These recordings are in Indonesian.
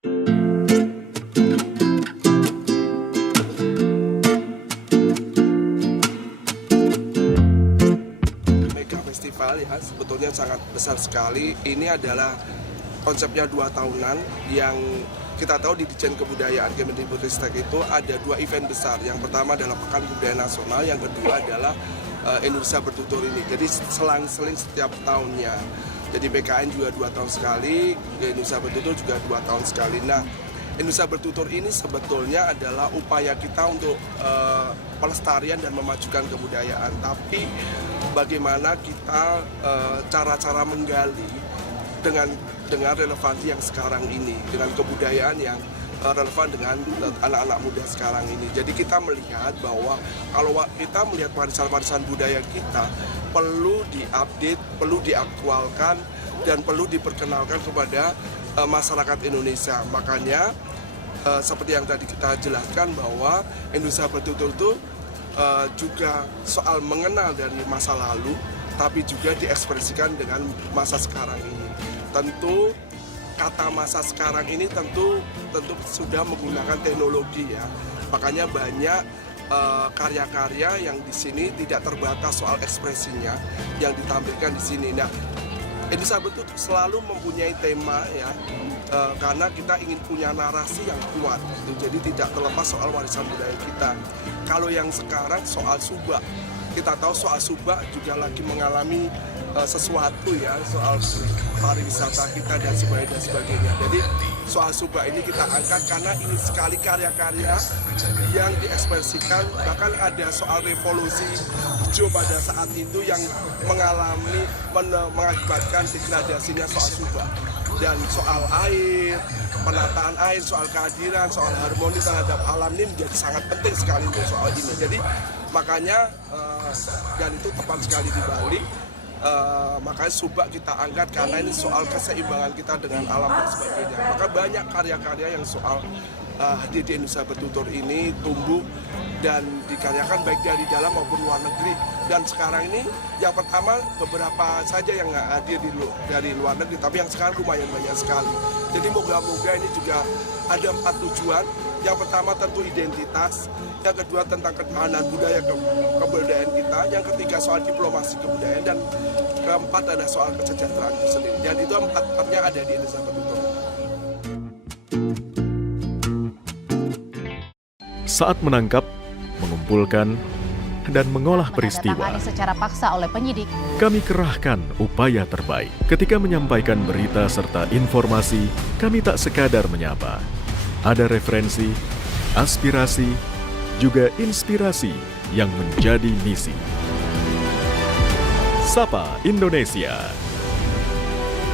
Mega Festival ya sebetulnya sangat besar sekali. Ini adalah konsepnya 2 tahunan yang kita tahu di Ditjen Kebudayaan Kemendikbudristek itu ada 2 event besar. Yang pertama adalah Pekan Budaya Nasional, yang kedua adalah Indonesia Bertutur ini. Jadi selang-seling setiap tahunnya. Jadi BKN juga 2 tahun sekali, Indonesia Bertutur juga 2 tahun sekali. Nah, Indonesia Bertutur ini sebetulnya adalah upaya kita untuk pelestarian dan memajukan kebudayaan. Tapi bagaimana kita cara-cara menggali dengan relevansi yang sekarang ini, dengan kebudayaan yang relevan dengan anak-anak muda sekarang ini. Jadi kita melihat bahwa kalau kita melihat warisan-warisan budaya kita perlu diupdate, perlu diaktualkan, dan perlu diperkenalkan kepada masyarakat Indonesia. Makanya seperti yang tadi kita jelaskan bahwa Indonesia Bertutur itu juga soal mengenal dari masa lalu, tapi juga diekspresikan dengan masa sekarang ini. Tentu kata masa sekarang ini tentu sudah menggunakan teknologi ya. Makanya banyak karya-karya yang di sini tidak terbatas soal ekspresinya yang ditampilkan di sini. Nah, Indonesia Bertutur selalu mempunyai tema ya, karena kita ingin punya narasi yang kuat gitu. Jadi tidak terlepas soal warisan budaya kita. Kalau yang sekarang soal subak, kita tahu soal subak juga lagi mengalami sesuatu ya, soal pariwisata kita dan sebagainya. Jadi soal subak ini kita angkat karena ini sekali karya-karya yang diekspresikan. Bahkan ada soal revolusi hijau pada saat itu yang mengakibatkan degradasinya soal subak. Dan soal air, penataan air, soal kehadiran, soal harmoni terhadap alam ini menjadi sangat penting sekali untuk soal ini. Jadi makanya dan itu tepat sekali di Bali. Makanya subak kita angkat karena ini soal keseimbangan kita dengan alam dan sebagainya. Maka banyak karya-karya yang soal hadir di Indonesia Bertutur ini tumbuh dan dikaryakan baik dari dalam maupun luar negeri. Dan sekarang ini yang pertama beberapa saja yang hadir dari luar negeri, tapi yang sekarang lumayan banyak sekali. Jadi moga-moga ini juga ada 4 tujuan. Yang pertama tentu identitas, yang kedua tentang ketahanan budaya kebudayaan kita, yang ketiga soal diplomasi kebudayaan, dan keempat ada soal kesejahteraan itu sendiri. Dan itu empatnya ada di Indonesia Bertutur. Saat menangkap, mengumpulkan, dan mengolah peristiwa, menandatangani secara paksa oleh penyidik, kami kerahkan upaya terbaik. Ketika menyampaikan berita serta informasi, kami tak sekadar menyapa. Ada referensi, aspirasi, juga inspirasi yang menjadi misi. Sapa Indonesia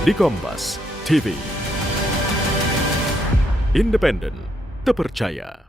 di Kompas TV. Independen, terpercaya.